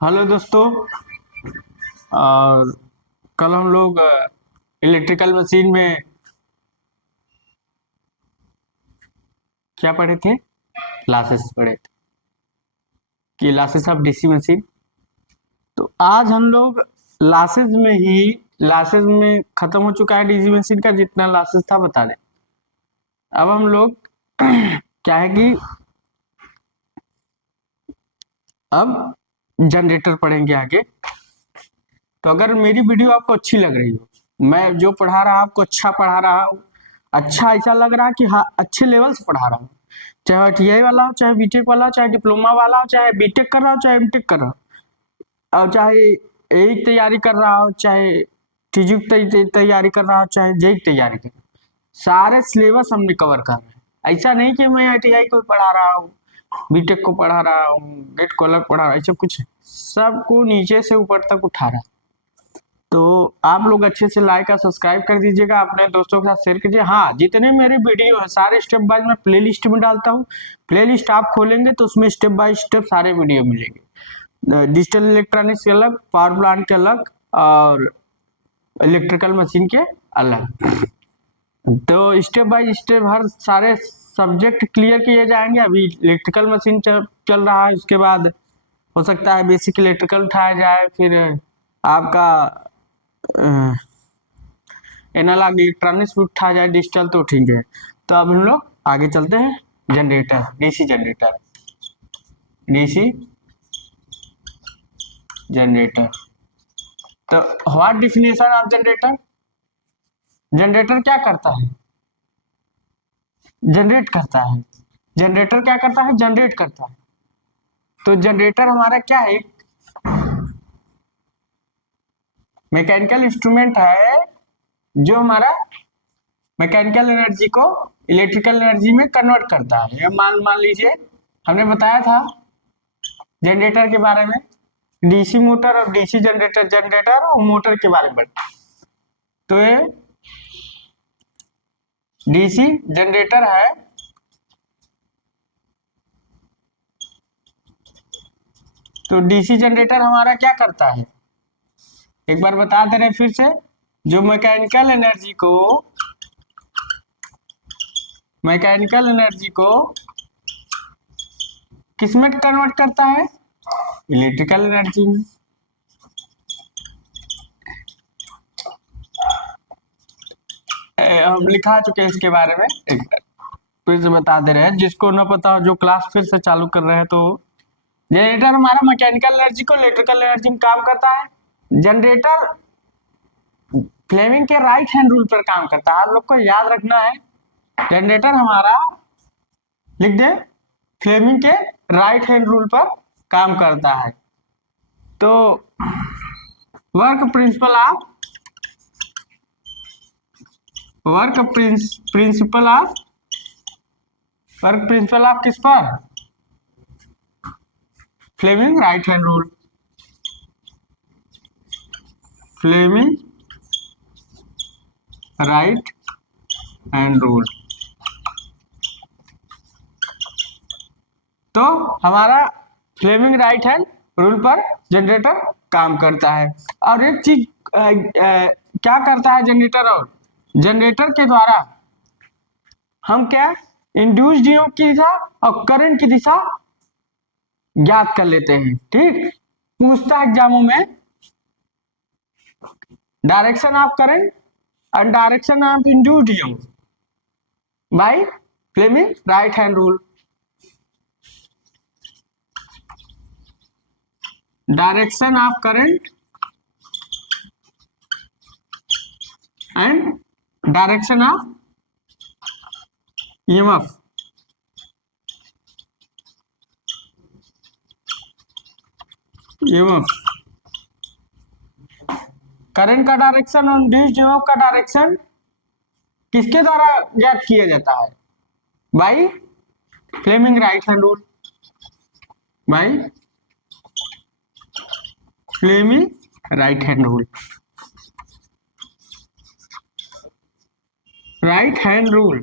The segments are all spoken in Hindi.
हेलो दोस्तों। और कल हम लोग इलेक्ट्रिकल मशीन में क्या पढ़े थे? क्लासेस पढ़े थे कि लासेस ऑफ डीसी मशीन। तो आज हम लोग लासेस में खत्म हो चुका है डीसी मशीन का जितना लासेस था बता दें। अब हम लोग क्या है कि अब जनरेटर पढ़ेंगे आगे। तो अगर मेरी वीडियो आपको अच्छी लग रही हो, मैं जो पढ़ा रहा आपको अच्छा पढ़ा रहा हूँ, अच्छा ऐसा लग रहा है कि हाँ अच्छे लेवल से पढ़ा रहा हूँ, चाहे टीआई वाला हो, चाहे बीटेक वाला हो, चाहे डिप्लोमा वाला हो, चाहे बीटेक कर रहा हो, चाहे एमटेक कर रहा हो, और चाहे एई की तैयारी कर रहा हो, चाहे टीजी की तैयारी कर रहा हो, चाहे जेई की तैयारी कर रहा हो, सारे सिलेबस हमने कवर कर रहे हैं। ऐसा नहीं कि मैं आईटीआई को पढ़ा रहा हूँ, बीटेक को पढ़ा रहा हूँ, गेट को अलग पढ़ा रहा हूँ, ऐसा कुछ नहीं। सबको नीचे से ऊपर तक उठा रहा है। तो आप लोग अच्छे से लाइक और सब्सक्राइब कर दीजिएगा, अपने दोस्तों के साथ शेयर कीजिए। हाँ, जितने मेरे वीडियो हैं सारे स्टेप बाय मैं प्ले लिस्ट में डालता हूँ। प्ले लिस्ट आप खोलेंगे तो उसमें स्टेप बाय स्टेप सारे वीडियो मिलेंगे। डिजिटल इलेक्ट्रॉनिक्स के अलग, पावर प्लांट के अलग, और इलेक्ट्रिकल मशीन के अलग। तो स्टेप बाय स्टेप हर सारे सब्जेक्ट क्लियर किए जाएंगे। अभी इलेक्ट्रिकल मशीन चल रहा है, उसके बाद हो सकता है बेसिक इलेक्ट्रिकल उठाया जाए, फिर आपका एनालॉग इलेक्ट्रॉनिक्स भी उठा जाए, डिजिटल तो ठीक है। तो अब हम लोग आगे चलते हैं। Generator, DC generator, DC generator. तो what definition of generator? Generator क्या करता है? जनरेट करता है। जनरेटर क्या करता है? जनरेट करता है। तो जनरेटर हमारा क्या है? मैकेनिकल इंस्ट्रूमेंट है जो हमारा मैकेनिकल एनर्जी को इलेक्ट्रिकल एनर्जी में कन्वर्ट करता है। ये मान लीजिए हमने बताया था जनरेटर के बारे में, डीसी मोटर और डीसी जनरेटर, जनरेटर और मोटर के बारे में। तो ये डीसी जनरेटर है, तो डीसी जनरेटर हमारा क्या करता है एक बार बता दे रहे फिर से। जो मैकेनिकल एनर्जी को किस में कन्वर्ट करता है? इलेक्ट्रिकल एनर्जी में। हम लिखा चुके हैं इसके बारे में, एक बार फिर से बता दे रहे हैं जिसको न पता हो, जो क्लास फिर से चालू कर रहे हैं। तो जनरेटर हमारा मैकेनिकल एनर्जी को इलेक्ट्रिकल एनर्जी में काम करता है। जनरेटर फ्लेमिंग के राइट हैंड रूल पर काम करता है, आप लोग को याद रखना है। जनरेटर हमारा लिख दे, फ्लेमिंग के राइट हैंड रूल पर काम करता है। तो वर्क प्रिंसिपल ऑफ किस पर? Fleming right hand rule. Fleming right hand rule. तो हमारा फ्लेमिंग राइट हैंड रूल पर जनरेटर काम करता है। और एक चीज क्या करता है जनरेटर, और जनरेटर के द्वारा हम क्या इंड्यूस्ड ईएमएफ की दिशा और करंट की दिशा ज्ञात कर लेते हैं। ठीक, पूछता है एग्जामों में direction of current and direction of induced EMF by Fleming right hand rule. Direction of current and direction of EMF. Current का डायरेक्शन और इंड्यूस्ड ईएमएफ का डायरेक्शन किसके द्वारा ज्ञात किया जाता है? By Fleming right hand rule. By Fleming right hand rule. Right hand rule,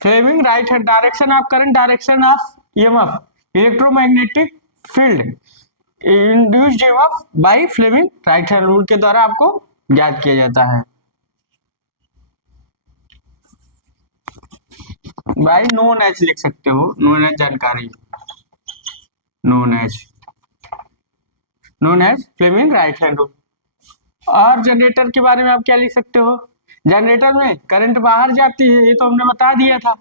Fleming right hand, direction of current, direction of EMF electromagnetic field induced by Fleming right hand rule के द्वारा आपको ज्ञात किया जाता है। बाय नोन एज लिख सकते हो, नोन एज जानकारी, known as Fleming right hand rule. और जनरेटर के बारे में आप क्या लिख सकते हो, जनरेटर में करंट बाहर जाती है, ये तो हमने बता दिया था।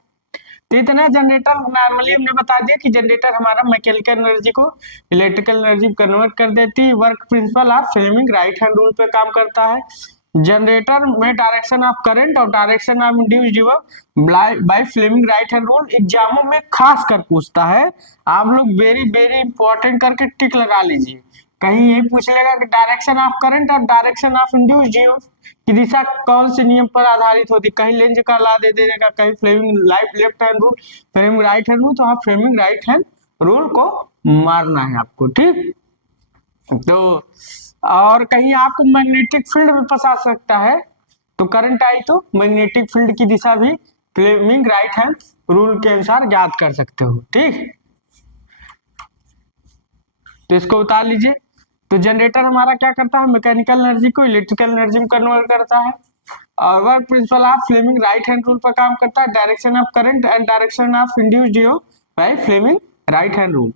तो इतना जनरेटर नॉर्मली हमने बता दिया कि जनरेटर हमारा मैकेनिकल एनर्जी को इलेक्ट्रिकल एनर्जी में कन्वर्ट कर देती है। Work principle of Fleming right hand rule पे काम करता है। जनरेटर में डायरेक्शन ऑफ करंट और direction of induced by Fleming right hand rule एग्जामों में खास कर पूछता है। आप लोग वेरी वेरी इंपॉर्टेंट करके टिक लगा लीजिए, कहीं यही पूछ लेगा कि डायरेक्शन ऑफ करंट और डायरेक्शन ऑफ इंड्यूस्ड की दिशा कौन से नियम पर आधारित होती, कहीं लेंज का लॉ दे देगा, कहीं Fleming left hand rule, Fleming right hand rule, तो आप फ्लेमिंग राइट हैंड रूल को मारना है आपको, ठीक। तो और कहीं आपको मैग्नेटिक फील्ड में फंसा सकता है, तो करंट आई तो मैग्नेटिक फील्ड की दिशा भी फ्लेमिंग राइट हैंड रूल के अनुसार ज्ञात कर सकते हो, ठीक। तो इसको बता लीजिए। तो जनरेटर हमारा क्या करता है, मैकेनिकल एनर्जी को इलेक्ट्रिकल एनर्जी में कन्वर्ट करता है। और work principle of Fleming right hand rule पर काम करता है, direction of current and direction of induced by Fleming right hand rule.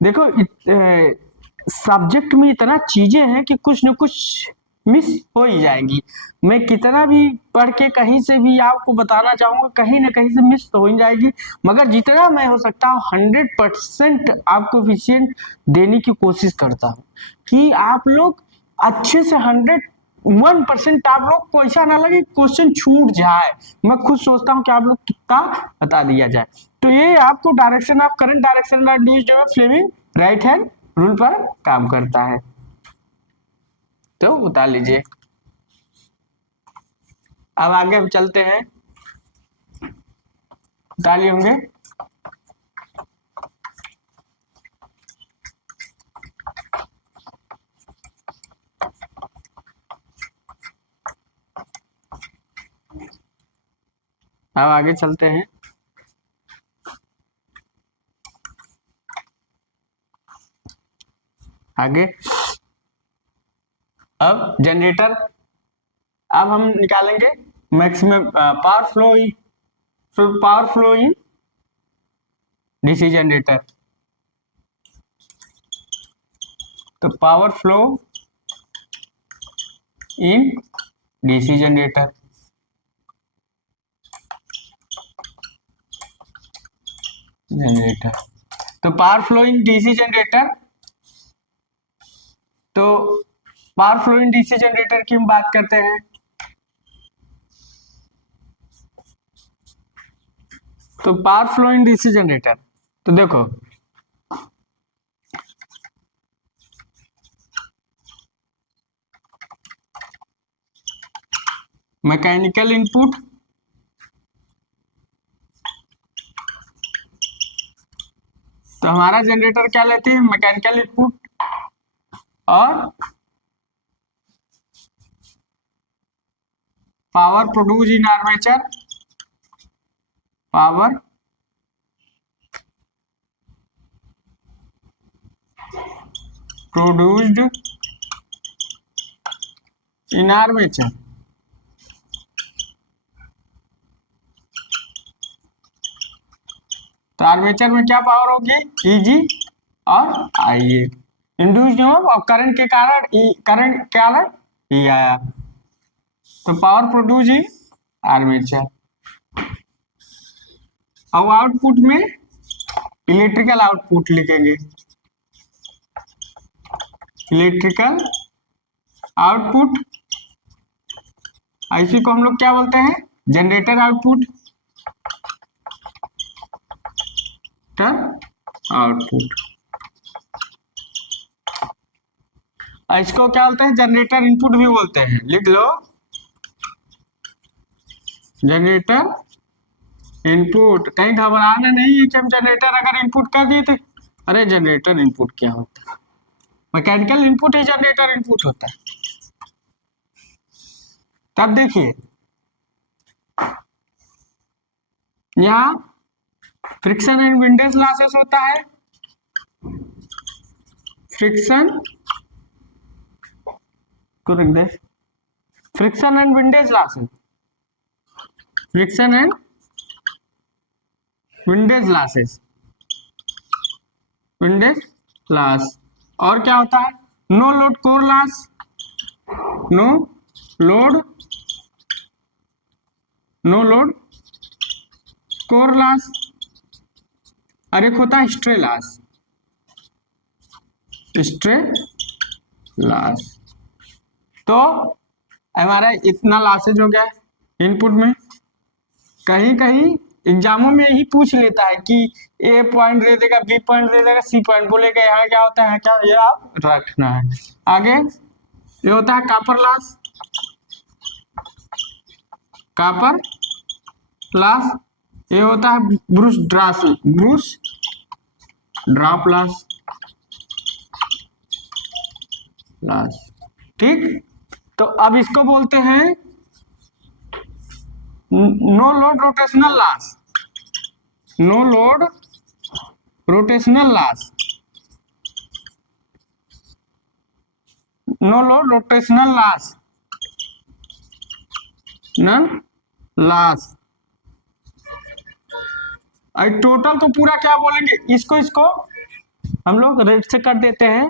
देखो सब्जेक्ट में इतना चीजें हैं कि कुछ न कुछ मिस हो ही जाएंगी। मैं कितना भी पढ़ के कहीं से भी आपको बताना चाहूंगा, कहीं ना कहीं से मिस तो हो ही जाएगी, मगर जितना मैं हो सकता हूँ 100% आपको एफिशिएंट देने की कोशिश करता हूँ कि आप लोग अच्छे से 101% आप लोग को ऐसा ना लगे क्वेश्चन छूट जाए। मैं खुद सोचता हूँ कि आप लोग कितना बता दिया जाए। तो ये आपको direction of current direction of induced Fleming right hand rule पर काम करता है, तो बता लीजिए। अब आगे हम चलते हैं, बता लिए होंगे। अब आगे चलते हैं। आगे अब जनरेटर, अब हम निकालेंगे maximum power flow in DC generator. तो power flow in DC generator, तो power flow in DC generator, तो power flow in DC generator की हम बात करते हैं। तो power flow in DC generator, तो देखो मैकेनिकल इनपुट, तो हमारा जनरेटर क्या लेते हैं, मैकेनिकल इनपुट और power produce in armature, power produced in armature. तो आर्मेचर में क्या पावर होगी, Eg और Ia, इंड्यूस्ड और करंट के कारण करंट क्या है, E आया। तो पावर प्रोड्यूस इन आर्मेचर, और आउटपुट में इलेक्ट्रिकल आउटपुट लिखेंगे, इलेक्ट्रिकल आउटपुट, इसी को हम लोग क्या बोलते हैं, जनरेटर आउटपुट, आउटपुट। इसको क्या बोलते हैं, जनरेटर इनपुट भी बोलते हैं, लिख लो जनरेटर इनपुट। कहीं घबराना नहीं है कि हम जनरेटर अगर इनपुट कर दिए थे, अरे जनरेटर इनपुट क्या होता है, मैकेनिकल इनपुट ही जनरेटर इनपुट होता है। तब देखिए यहाँ फ्रिक्शन एंड विंडेज लॉसेस होता है, फ्रिक्शन को रख दे, friction and windage losses, friction and windage losses, windage loss. और क्या होता है, no load core loss, no load, no load core loss. और एक होता है स्ट्रे लॉस, स्ट्रे लॉस। तो हमारा इतना लॉसेज हो गया इनपुट में। कहीं कहीं एग्जामों में यही पूछ लेता है कि ए पॉइंट दे देगा, बी पॉइंट दे देगा, सी पॉइंट बोलेगा, यहाँ क्या होता है, क्या, ये आप रखना है। आगे ये होता है कॉपर लॉस, कॉपर लॉस। ये होता है brush drop, brush drop loss, loss. ठीक, तो अब इसको बोलते हैं no load rotational loss, no load rotational loss, no load rotational loss, none loss. और टोटल को पूरा क्या बोलेंगे, इसको हम लोग रेड से कर देते हैं,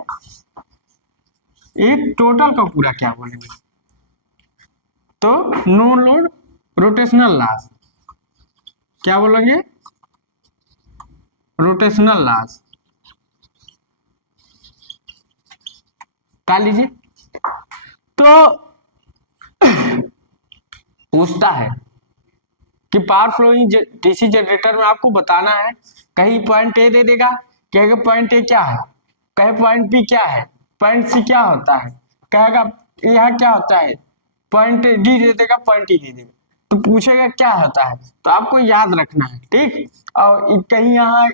एक टोटल का पूरा क्या बोलेंगे, तो नो लोड रोटेशनल लॉस, क्या बोलेंगे, रोटेशनल लॉस। कर लीजिए। तो पूछता है कि पावर फ्लोइंग डीसी जनरेटर में आपको बताना है, कहीं पॉइंट ए दे देगा, कहेगा पॉइंट ए क्या है, कहे पॉइंट बी क्या है, पॉइंट सी क्या होता है, कहेगा यहाँ क्या होता है, पॉइंट डी दे देगा, पॉइंट ई दे देगा, तो पूछेगा क्या होता है, तो आपको याद रखना है। ठीक, और कहीं यहाँ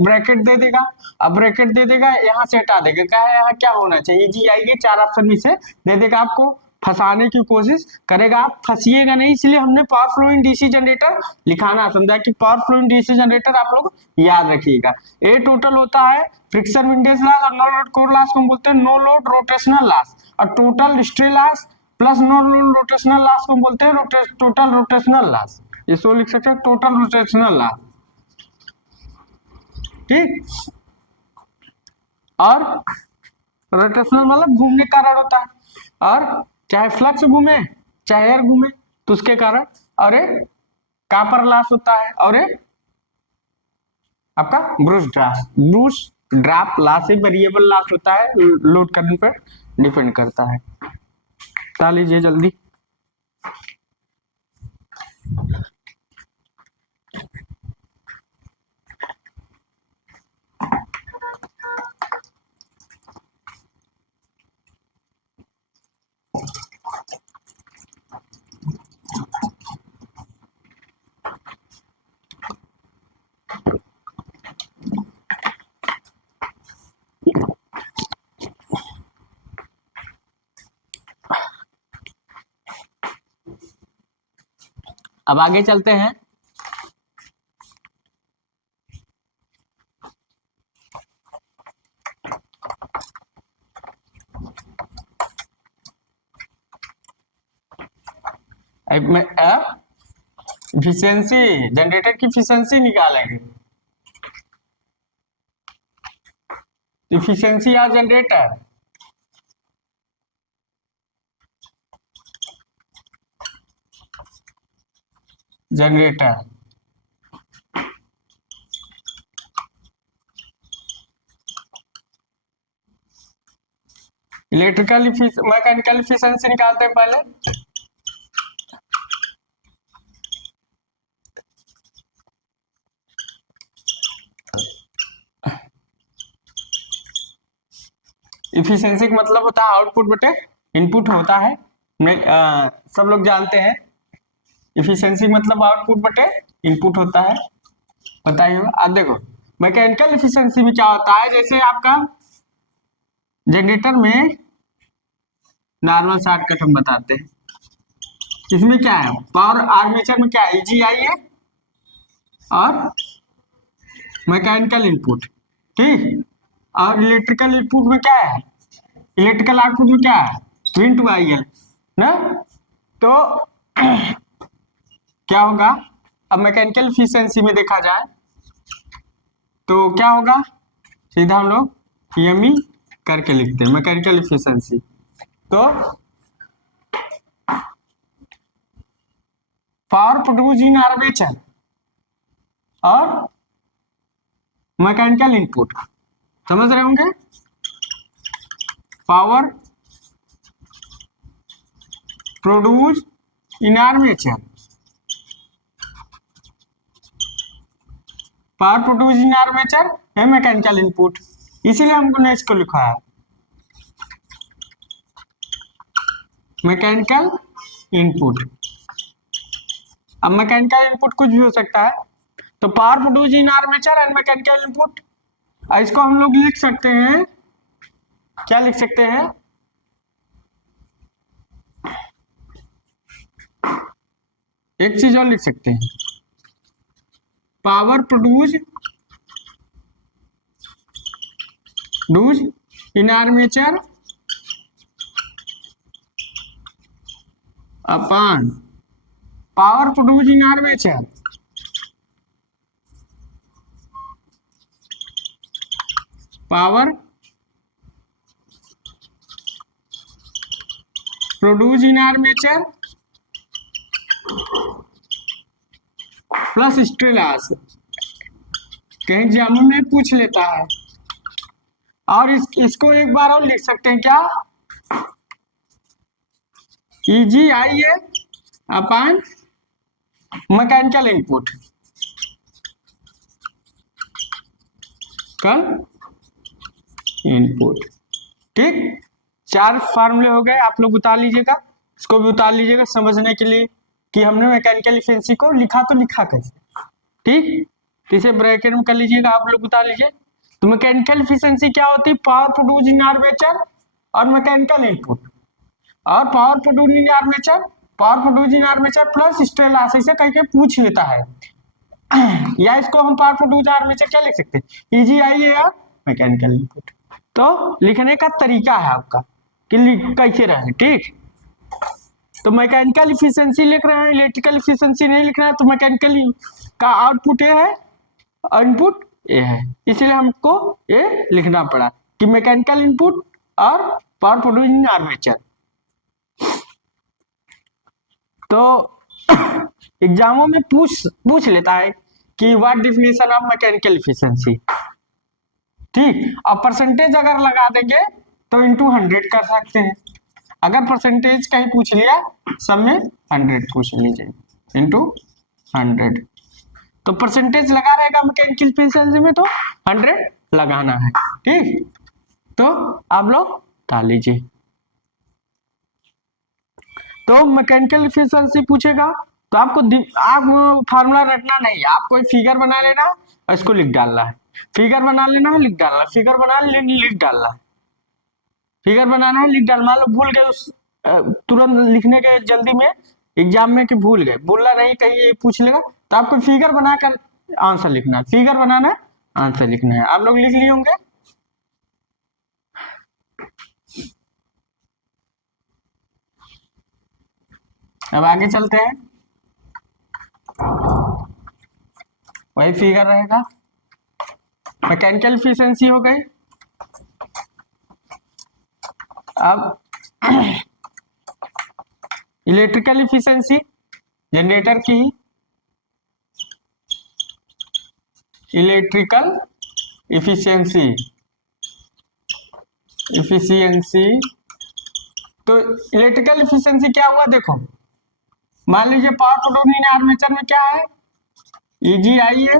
ब्रैकेट दे देगा, अब ब्रैकेट दे देगा, यहाँ से हटा देगा, कहे यहाँ क्या होना चाहिए, जी आइए, चार ऑप्शन में से दे देगा, आपको फंसाने की कोशिश करेगा, आप फंसिएगा नहीं, इसलिए हमने पावर फ्लोइंग डीसी जनरेटर लिखाना समझा कि पावर फ्लोइंग डीसी जनरेटर आप लोग याद रखिएगा। ए टोटल होता है फ्रिक्शन विंडेज लॉस, और नो लोड कोर लॉस को बोलते हैं नो लोड रोटेशनल लॉस, और total stray loss plus no load rotational loss को बोलते हैं टोटल रोटेशनल लॉस। इसको लिख सकते हैं टोटल रोटेशनल लॉस। ठीक, और रोटेशनल मतलब घूमने का कारण होता है, और चाहे फ्लक्स घूमे चाहे एयर घूमे तो उसके कारण, और एक कॉपर लॉस होता है, और एक आपका ब्रूस ड्रॉप लॉस है, वेरिएबल लॉस होता है, लोड करने पर डिपेंड करता है। बता लीजिए जल्दी। अब आगे चलते हैं। एफिशिएंसी, जनरेटर की एफिशिएंसी निकालेंगे, एफिशिएंसी या generator, generator electrical mechanical efficiency निकालते हैं पहले। इफिशियंसी का मतलब होता है आउटपुट बटे इनपुट होता है, सब लोग जानते हैं। इफिशियंसी मतलब आउटपुट बटे इनपुट होता है, बताइए। अब देखो मैकेनिकल इफिशियंसी में क्या होता है, जैसे आपका जनरेटर में नॉर्मल शॉर्टकट हम बताते हैं, इसमें क्या है, पावर आर्मेचर में क्या है, EGI है और मैकेनिकल इनपुट। ठीक, और इलेक्ट्रिकल इनपुट में क्या है, इलेक्ट्रिकल आउटपुट में क्या है, V इंटू आई एल ना। तो क्या होगा, अब मैकेनिकल इफिशियंसी में देखा जाए तो क्या होगा, सीधा हम लोग यमी करके लिखते हैं मैकेनिकल इफिशियंसी। तो पावर प्रोड्यूस इन आर्मेचर और मैकेनिकल इनपुट, समझ रहे होंगे, power produce in armature, power produce in armature है मैकेनिकल इनपुट, इसीलिए हमने इसको लिखा है मैकेनिकल इनपुट। अब मैकेनिकल इनपुट कुछ भी हो सकता है, तो power produce in armature and mechanical input, इसको हम लोग लिख सकते हैं, क्या लिख सकते हैं, एक चीज और लिख सकते हैं, power produce in armature upon power produce in armature power produce in armature plus stray loss, कहीं एग्जाम में पूछ लेता है। और इसको एक बार और लिख सकते हैं क्या, easy I A upon mechanical input कल इनपुट। ठीक, 4 फार्मूले हो गए, आप लोग उतार लीजिएगा, इसको भी उतार लीजिएगा समझने के लिए कि हमने मैकेनिकल इफिशियंसी को लिखा तो लिखा कैसे। ठीक, तो इसे ब्रैकेट में कर लीजिएगा, आप लोग उतार लीजिए। तो मैकेनिकल इफिशियंसी क्या होती है, पावर प्रोड्यूस इन आर्मेचर और मैकेनिकल इनपुट, और power produce in armature, power produce in armature plus stray loss, ऐसे करके पूछ लेता है। या इसको हम पावर प्रोड्यूस आर्मेचर क्या लिख सकते हैं, ईजी आई ए और मैकेनिकल इनपुट। तो लिखने का तरीका है आपका कि कैसे रहे। ठीक, तो मैकेनिकल इफिशियंसी लिख रहे हैं, इलेक्ट्रिकल इफिशियंसी नहीं लिख रहे हैं, तो मैकेनिकल का आउटपुट ये है और इनपुट ये है, इसलिए हमको ये लिखना पड़ा कि मैकेनिकल इनपुट और पावर प्रोड्यूस इन आर्मेचर। तो एग्जामों में पूछ लेता है कि what definition of mechanical efficiency. ठीक, अब परसेंटेज अगर लगा देंगे तो इंटू 100 कर सकते हैं, अगर परसेंटेज कहीं पूछ लिया सब में 100 पूछ लीजिए इंटू 100, तो परसेंटेज लगा रहेगा मैकेनिकल इफिशियंसी में, तो 100 लगाना है। ठीक, तो आप लोग डाल लीजिए। तो मैकेनिकल इफिशियंसी पूछेगा तो आप फार्मूला रटना नहीं, आपको फिगर बना लेना और इसको लिख डालना है, फिगर बना लेना है लिख डालना है, फिगर बना लिख डालना है, फिगर बनाना है लिख डालना। मान लो भूल गए उस तुरंत लिखने के जल्दी में एग्जाम में कि भूल गए, भूलना नहीं, कहीं ये पूछ लेगा, तो आपको फिगर बनाकर आंसर लिखना है, फिगर बनाना है आंसर लिखना है। आप लोग लिख लिए होंगे। अब आगे चलते हैं, वही फिगर रहेगा, मैकेनिकल इफिशियंसी हो गई। अब इलेक्ट्रिकल इफिशियंसी, जनरेटर की इलेक्ट्रिकल इफिशियंसी तो इलेक्ट्रिकल इफिशियंसी क्या हुआ, देखो मान लीजिए पावर प्रोड्यूस इन आर्मेचर में क्या है, ईजी आई है,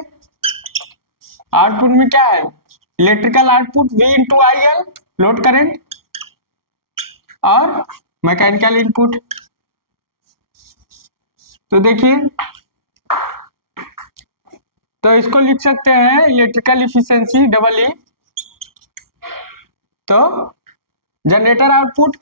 आउटपुट में क्या है, electrical output V into I L load current, और मैकेनिकल इनपुट। तो देखिए, तो इसको लिख सकते हैं इलेक्ट्रिकल इफिशियंसी डबल ई, तो जनरेटर आउटपुट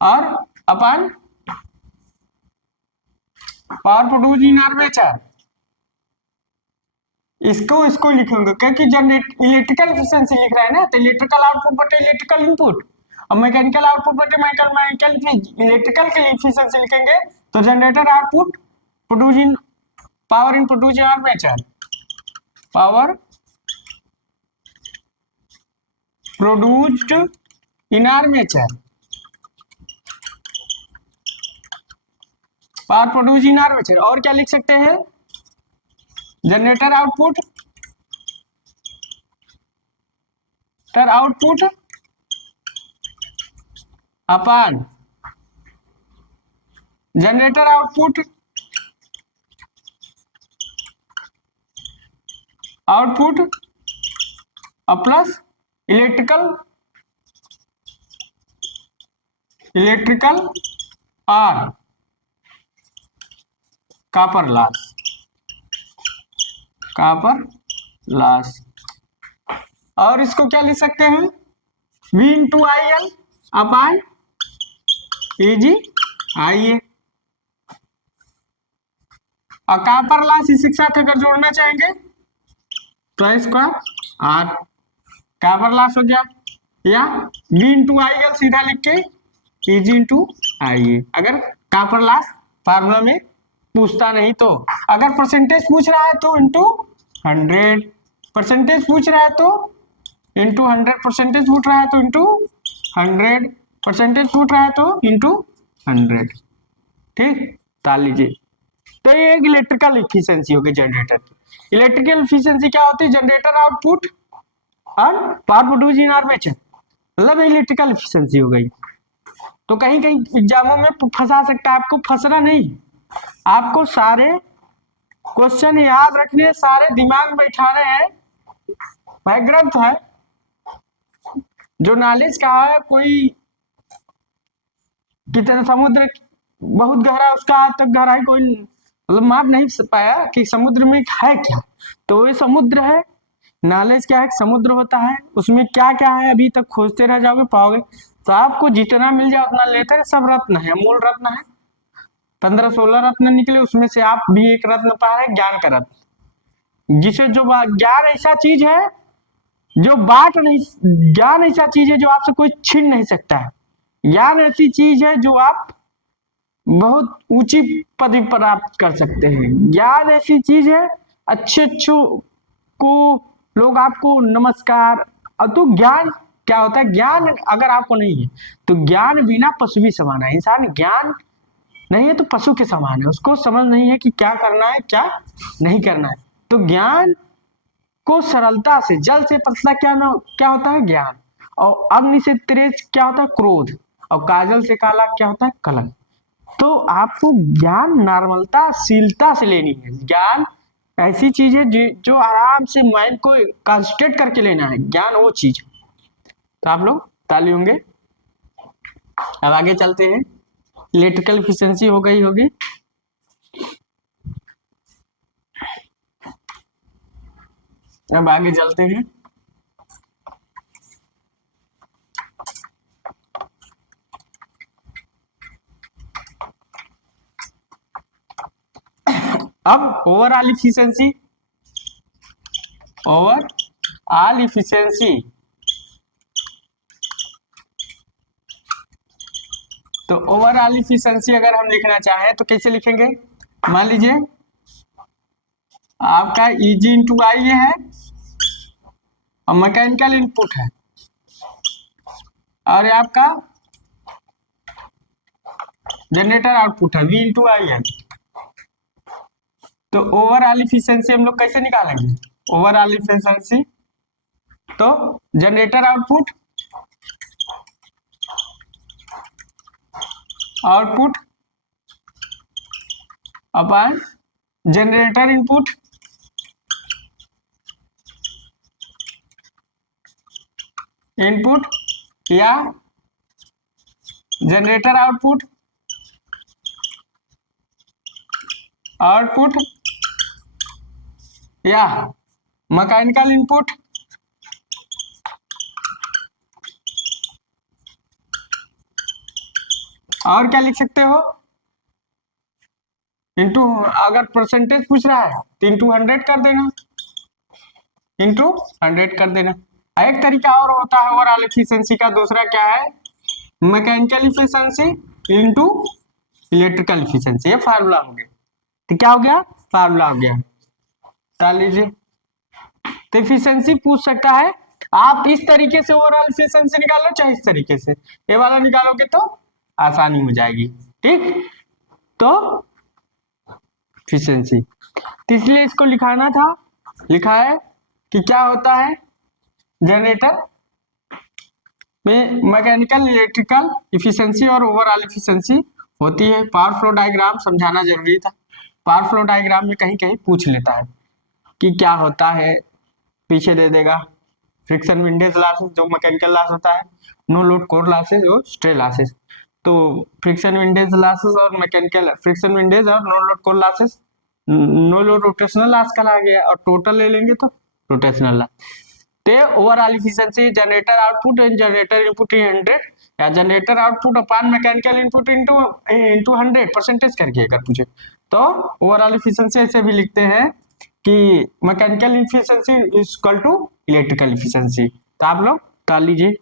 और अपन पावर प्रोड्यूस इन आर्मेचर, इसको लिखेंगे क्योंकि जनरेट इलेक्ट्रिकल एफिशिएंसी लिख रहा है ना, तो इलेक्ट्रिकल आउटपुट बटे इलेक्ट्रिकल इनपुट, और मैकेनिकल आउटपुट बटे मैकेनिकल इलेक्ट्रिकल के लिए एफिशिएंसी लिखेंगे, तो generator output produce in power in produce in armature, power produced in armature, power produce in armature. और क्या लिख सकते हैं, जनरेटर आउटपुट अपन जनरेटर आउटपुट प्लस इलेक्ट्रिकल और कॉपर लॉस। और इसको क्या लिख सकते हैं, V into I L upon AG IA, और कॉपर लॉस इसी के साथ अगर जोड़ना चाहेंगे तो इसका R कॉपर लॉस हो गया, या V इंटू आई एल सीधा लिख के AG इंटू IA, अगर कॉपर लॉस फार्मूला में पूछता नहीं तो। अगर परसेंटेज पूछ रहा है तो इंटू 100, परसेंटेज पूछ रहा है तो इंटू 100, परसेंटेज पूछ रहा है तो इंटू 100, परसेंटेज पूछ रहा है तो इंटू 100। ठीक, ताल लीजिए। तो ये एक इलेक्ट्रिकल इफिशियंसी हो गई जनरेटर की। इलेक्ट्रिकल इफिशियंसी क्या होती है, जनरेटर आउटपुट और पावर प्रोड्यूस इन आर्मेचर, मतलब इलेक्ट्रिकल इफिशियंसी हो गई। तो कहीं कहीं एग्जामों में फंसा सकता है, आपको फंसना नहीं, आपको सारे क्वेश्चन याद रखने, सारे दिमाग में बैठाने हैं। ग्रंथ है जो नॉलेज का है, कोई कितना समुद्र बहुत गहरा, उसका आज तक गहराई कोई मतलब माप नहीं पाया कि समुद्र में है क्या, तो ये समुद्र है। नॉलेज क्या है, समुद्र होता है, उसमें क्या क्या है अभी तक खोजते रह जाओगे, पाओगे। तो आपको जितना मिल जाए उतना लेते रहे, सब रत्न है, मूल रत्न है, 15-16 रत्न निकले, उसमें से आप भी एक रत्न पा रहे, ज्ञान का रत्न, जिसे जो ज्ञान ऐसा चीज है जो बांट नहीं, ज्ञान ऐसा चीज है जो आपसे कोई छीन नहीं सकता है। ज्ञान ऐसी चीज है जो आप बहुत ऊंची पदवी प्राप्त कर सकते हैं। ज्ञान ऐसी चीज है, अच्छे को लोग आपको नमस्कार। और तो ज्ञान क्या होता है, ज्ञान अगर आपको नहीं है तो ज्ञान बिना पशु भी समान है। इंसान ज्ञान नहीं है तो पशु के समान है, उसको समझ नहीं है कि क्या करना है क्या नहीं करना है। तो ज्ञान को सरलता से, जल से पतला क्या होता है ज्ञान, और अग्नि से तेज क्या होता है क्रोध, और काजल से काला क्या होता है कलंक। तो आपको ज्ञान नॉर्मलता शीलता से लेनी है। ज्ञान ऐसी चीज है जो आराम से माइंड को कंसंट्रेट करके लेना है, ज्ञान वो चीज। तो आप लोग ताली होंगे। अब आगे चलते हैं, इलेक्ट्रिकल एफिशिएंसी हो गई होगी। अब आगे चलते हैं, अब ओवरऑल इफिशिएंसी। तो ओवरऑल इफिशिएंसी अगर हम लिखना चाहें तो कैसे लिखेंगे, मान लीजिए आपका EG इंटू आई है और मैकेनिकल इनपुट है, और आपका जनरेटर आउटपुट है V इंटू आई है। तो ओवरऑल इफिशिएंसी हम लोग कैसे निकालेंगे, ओवरऑल इफिशिएंसी तो जनरेटर आउटपुट अपन जनरेटर इनपुट या जनरेटर आउटपुट या मैकेनिकल इनपुट और क्या लिख सकते हो, इंटू, अगर परसेंटेज पूछ रहा है तो इंटू 100 कर देना, इंटू 100 कर देना। एक तरीका और होता है ओवरऑल एफिशिएंसी का, दूसरा क्या है, mechanical efficiency into electrical efficiency. ये फार्मूला हो गया, तो क्या हो गया, फार्मूला हो गया। डाल लीजिए। तो इफिशिएंसी पूछ सकता है, आप इस तरीके से ओवरऑल इफिशिएंसी निकालो, चाहे इस तरीके से, ये वाला निकालोगे तो आसानी हो जाएगी। ठीक, तो इफिशिएंसी, तो इसलिए इसको लिखाना था, लिखा है कि क्या होता है जनरेटर में मैकेनिकल इलेक्ट्रिकल इफिशिएंसी और ओवरऑल इफिशिएंसी होती है। पावर फ्लो डायग्राम समझाना जरूरी था, पावर फ्लो डायग्राम में कहीं कहीं पूछ लेता है कि क्या होता है, पीछे दे देगा फ्रिक्शन विंडेज लॉसेस जो मैकेनिकल लॉस होता है, नो लोड कोर लॉसेस और स्ट्रे लॉसेस। तो फ्रिक्शन विंडेज लॉसेस और मैकेनिकल, फ्रिक्शन विंडेज और no load core losses, no load rotational loss कहा गया, और टोटल ले लेंगे तो रोटेशनल लॉस। ते overall efficiency generator output and generator input in 100 या generator output upon mechanical input into 100 percentage करके अगर पूछे तो ओवरऑल एफिशिएंसी ऐसे भी लिखते हैं कि mechanical efficiency is equal to electrical efficiency. तो आप लोग डाल लीजिए,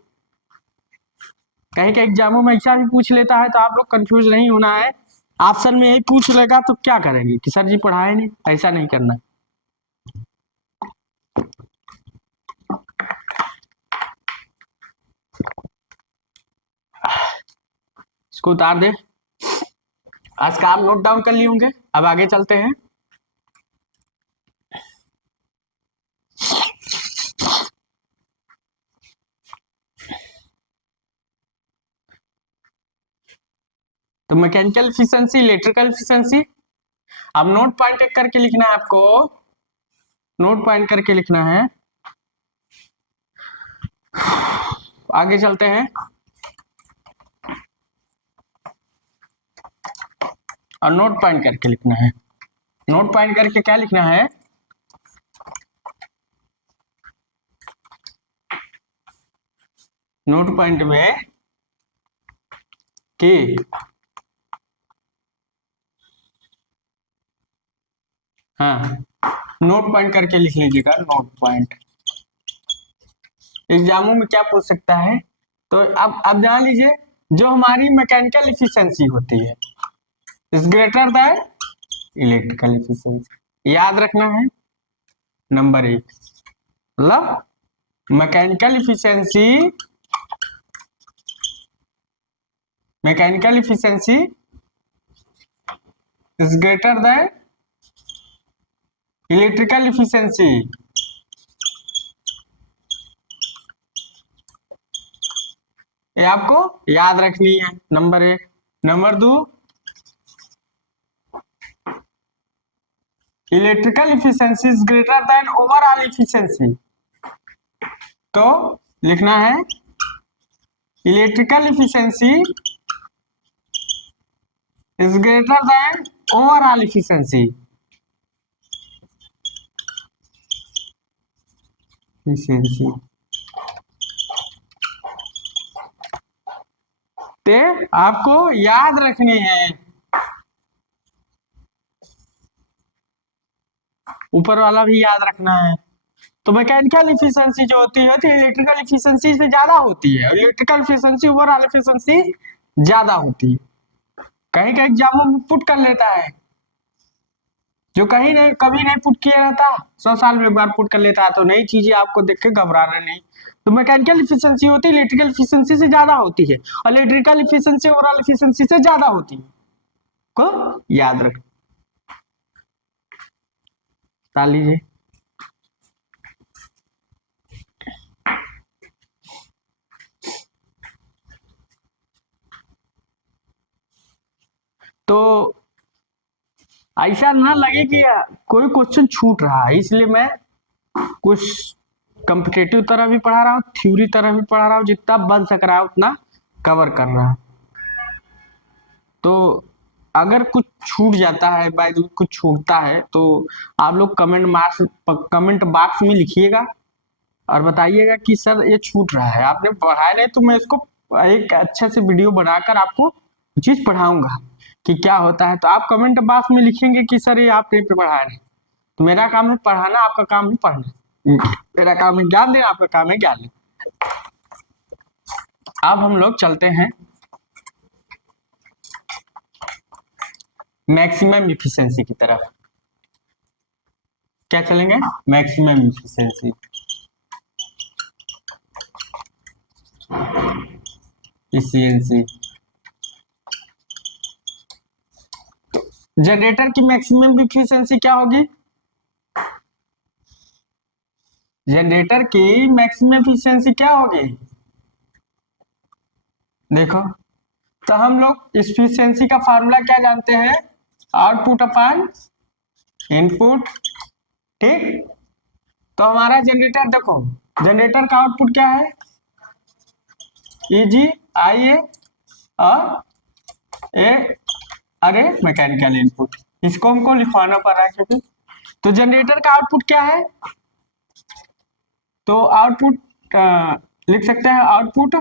कहीं के एग्जामों में ऐसा भी पूछ लेता है तो आप लोग कंफ्यूज नहीं होना है। ऑप्शन में यही पूछ लेगा तो क्या करेंगे कि सर जी पढ़ाए नहीं, ऐसा नहीं करना। इसको उतार दे, आज का आप नोट डाउन कर लिए होंगे। अब आगे चलते हैं। तो मैकेनिकल एफिशिएंसी, इलेक्ट्रिकल एफिशिएंसी, अब नोट पॉइंट एक करके लिखना है आपको, नोट पॉइंट करके लिखना है। आगे चलते हैं और नोट पॉइंट करके लिखना है। नोट पॉइंट करके क्या लिखना है, नोट पॉइंट में कि हाँ, नोट पॉइंट करके लिख लीजिएगा, नोट पॉइंट। एग्जामों में क्या पूछ सकता है, तो अब जान लीजिए जो हमारी मैकेनिकल इफिशिएंसी होती है is greater than electrical efficiency, याद रखना है नंबर 1। मतलब mechanical efficiency, mechanical efficiency is greater than electrical efficiency. ये आपको याद रखनी है, number 1। Number 2, electrical efficiency is greater than overall efficiency. तो लिखना है electrical efficiency is greater than overall efficiency. Efficiency ते आपको याद रखनी है, ऊपर वाला भी याद रखना है। तो मैकेनिकल इफिशिएंसी जो होती है तो इलेक्ट्रिकल इफिशिएंसी से ज्यादा होती है, और इलेक्ट्रिकल इफिशिएंसी ओवरऑल इफिशिएंसी ज्यादा होती है। कहीं कहीं एग्जामों में पुट कर लेता है, जो कहीं नहीं कभी नहीं पुट किया रहता, 100 साल में एक बार पुट कर लेता है। तो नई चीजें आपको देख के घबराना नहीं। तो मैकेनिकल इफिशिएंसी होती है इलेक्ट्रिकल इफिशिएंसी से ज्यादा होती है, और इलेक्ट्रिकल इफिशिएंसी ओवरऑल इफिशिएंसी से ज्यादा होती है, को याद रख डाल लीजिए। तो ऐसा ना लगे कि कोई क्वेश्चन छूट रहा है, इसलिए मैं कुछ कॉम्पिटेटिव तरह भी पढ़ा रहा हूँ, थ्योरी तरह भी पढ़ा रहा हूँ, जितना बन सक रहा है उतना कवर कर रहा है। तो अगर कुछ छूट जाता है, बाय द वे कुछ छूटता है, तो आप लोग कमेंट बॉक्स में लिखिएगा और बताइएगा कि सर ये छूट रहा है, आपने पढ़ाया नहीं, तो मैं इसको एक अच्छे से वीडियो बनाकर आपको चीज पढ़ाऊंगा। कि क्या होता है। तो आप कमेंट बॉक्स में लिखेंगे कि सर ये आप नहीं पढ़ा रहे, तो मेरा काम है पढ़ाना, आपका काम है पढ़ना। मेरा काम है ज्ञान देना, आपका काम है ज्ञान देना। अब हम लोग चलते हैं मैक्सिमम इफिशिएंसी की तरफ। क्या चलेंगे? Maximum efficiency. इफिशिएंसी जनरेटर की मैक्सिमम इफिशिएंसी क्या होगी? जनरेटर की मैक्सिमम इफिशिएंसी क्या होगी? देखो, तो हम लोग इफिशिएंसी का फार्मूला क्या जानते हैं? Output upon input. ठीक, तो हमारा जनरेटर देखो, जनरेटर का आउटपुट क्या है? ईजी आई ए अरे मैकेनिकल इनपुट। इसको हमको लिखवाना पड़ रहा है क्योंकि, तो जनरेटर का आउटपुट क्या है? तो आउटपुट लिख सकते हैं आउटपुट,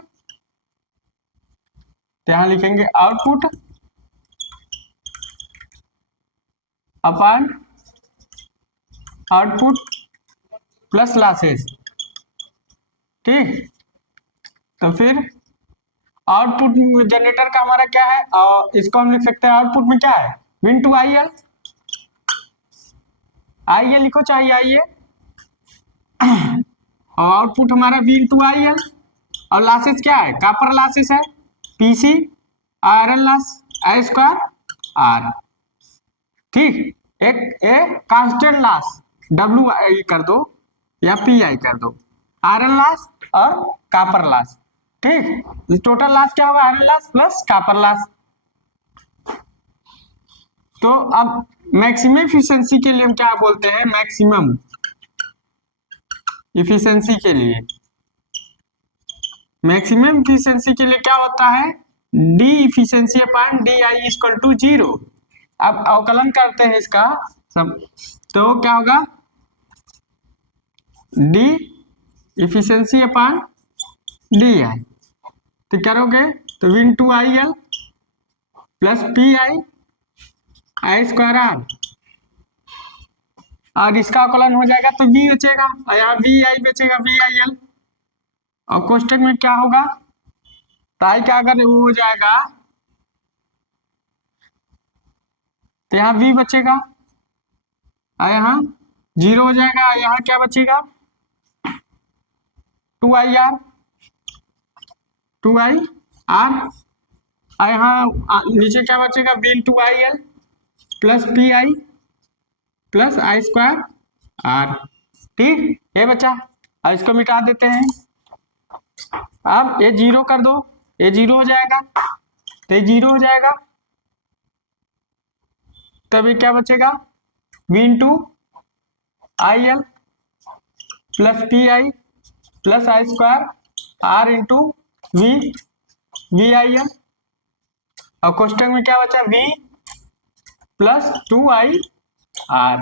तो यहां लिखेंगे output upon output plus losses. ठीक, तो फिर आउटपुट जनरेटर का हमारा क्या है? इसको हम लिख सकते हैं आउटपुट में क्या है? V into I L. I L लिखो, चाहिए आई ए, और आउटपुट हमारा विन टू आई एल। और लॉसेस क्या है? कॉपर लॉसेस है, PC iron loss I square R. ठीक, एक a constant loss W I कर दो या पी आई कर दो, आयरन लॉस और कॉपर लॉस। ठीक, टोटल लॉस क्या होगा? Iron loss plus copper loss. तो अब मैक्सिमम इफिशिएंसी के लिए हम क्या बोलते हैं? मैक्सिमम इफिशिएंसी के लिए, मैक्सिमम इफिशिएंसी के लिए क्या होता है? D efficiency upon D I equal to 0। अब अवकलन करते हैं इसका सब, तो क्या होगा? D efficiency upon D I, तो करोगे तो V into I L plus P I I square R, और इसका अवकलन हो जाएगा तो वी बचेगा, और यहाँ वी आई बचेगा, वी आई एल। और कोष्टक में क्या होगा? ताई का अगर वो हो जाएगा तो यहाँ वी बचेगा, और यहाँ 0 हो जाएगा, यहाँ क्या बचेगा? 2IR, 2IR। और यहाँ नीचे क्या बचेगा? V into I L plus P I plus I square R. ठीक, ये बचा, और इसको मिटा देते हैं। अब ये 0 कर दो, ये 0 हो जाएगा, तो ये 0 हो जाएगा, तब ये क्या बचेगा? V into I L plus P I plus I square R into V, V I L. और क्वेश्चन में क्या बचा? वी प्लस 2 आर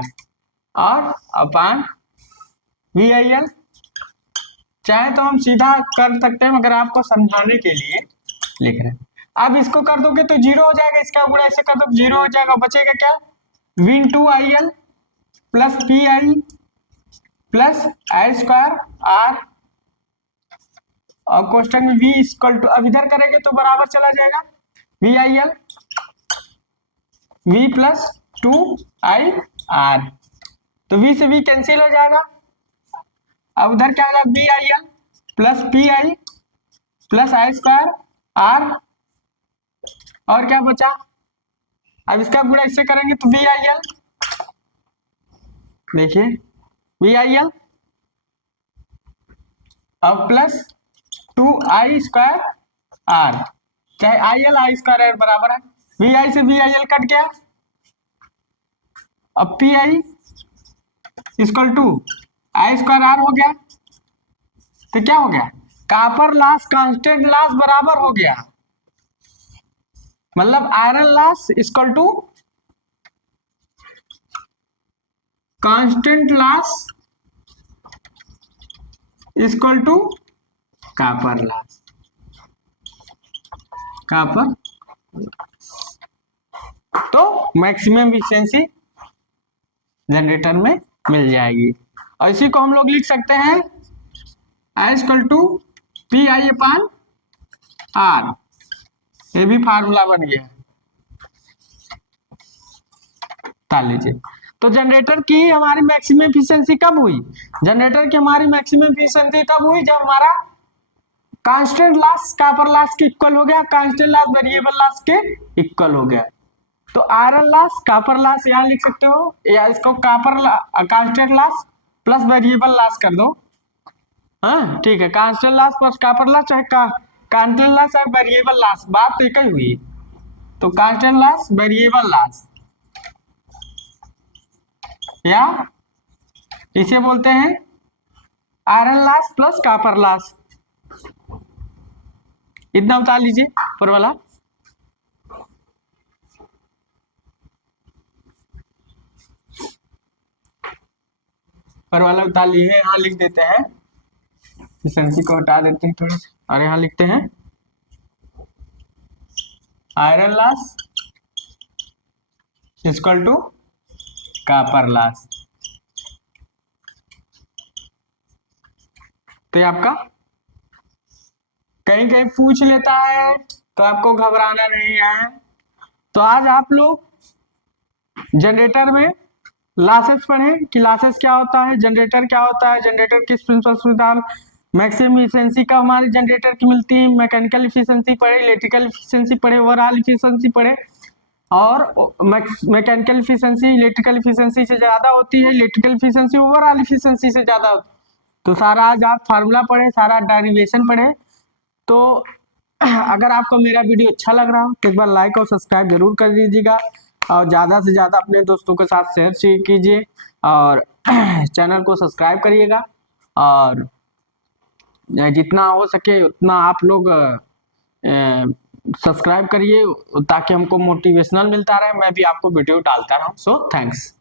और अपान वी आई एल। चाहे तो हम सीधा कर सकते हैं, मगर आपको समझाने के लिए लिख रहे हैं। अब इसको कर दोगे तो 0 हो जाएगा, इसका गुणा ऐसे कर दो 0 हो जाएगा, बचेगा क्या? V into I L plus P I plus I square R, और क्वेश्चन में v इक्वल टू, अब इधर करेंगे तो बराबर चला जाएगा, V I L v plus 2IR, तो v से v कैंसिल हो जाएगा। अब उधर क्या होगा? V I L plus P I plus I square R, और क्या बचा? अब इसका गुणा इससे करेंगे तो वी आई एल, देखिए वी आई एल अब प्लस 2I स्क्वायर आर, चाहे I L I square R बराबर है, वी आई से वी आई एल कट गया। अब P I equal to I square R हो गया, तो क्या हो गया? कॉपर लॉस कांस्टेंट लॉस बराबर हो गया, मतलब iron loss equal to constant loss equal to copper loss, copper. Maximum efficiency generator में मिल जाएगी। और इसी को हम लोग लिख सकते हैं as equal to P I upon R. ये भी फार्मूला बन गया, ताल लीजिए। तो जनरेटर की हमारी मैक्सिमम एफिशिएंसी कब हुई? जनरेटर की हमारी मैक्सिमम एफिशिएंसी तब हुई जब हमारा कांस्टेंट लॉस कॉपर लॉस के इक्वल हो गया, कांस्टेंट लॉस वेरिएबल लॉस के इक्वल हो गया। तो आयरन लॉस कॉपर लॉस यहाँ लिख सकते हो, या इसको copper constant loss plus variable loss कर दो। हाँ ठीक है, constant loss plus copper loss चाहे कांस्टेंट लॉस चाहे वेरिएबल लॉस, बात तो एक ही हुई। तो कांस्टेंट लॉस वेरिएबल लॉस, या इसे बोलते हैं iron loss plus copper loss. इतना बता लीजिए ऊपर वाला। ऊपर वाला बता लीजिए, यहाँ लिख देते हैं, एफिशिएंसी को हटा देते हैं थोड़ा सा, और यहाँ लिखते हैं iron loss equal to copper loss. तो ये आपका कहीं कहीं पूछ लेता है, तो आपको घबराना नहीं है। तो आज आप लोग जनरेटर में लॉसेस पढ़े कि लॉसेस क्या होता है, जनरेटर क्या होता है, जनरेटर किस प्रिंसिपल से आधार मैक्सिमम इफिशिएंसी कब हमारी जनरेटर की मिलती है, मैकेनिकल इफिशिएंसी पढ़े, इलेक्ट्रिकल इफिशिएंसी पढ़े, ओवरऑल इफिशिएंसी पढ़े। और मैकेनिकल इफिशिएंसी इलेक्ट्रिकल इफिशिएंसी से ज्यादा होती है, इलेक्ट्रिकल इफिशिएंसी ओवरऑल इफिशिएंसी से ज्यादा होती है। तो सारा आज आप फार्मूला पढ़े, सारा डेरिवेशन पढ़े। तो अगर आपको मेरा वीडियो अच्छा लग रहा हो तो एक बार लाइक और सब्सक्राइब जरूर कर दीजिएगा, और ज़्यादा से ज़्यादा अपने दोस्तों के साथ शेयर कीजिए, और चैनल को सब्सक्राइब करिएगा। और जितना हो सके उतना आप लोग सब्सक्राइब करिए, ताकि हमको मोटिवेशनल मिलता रहे, मैं भी आपको वीडियो डालता रहूँ। So thanks.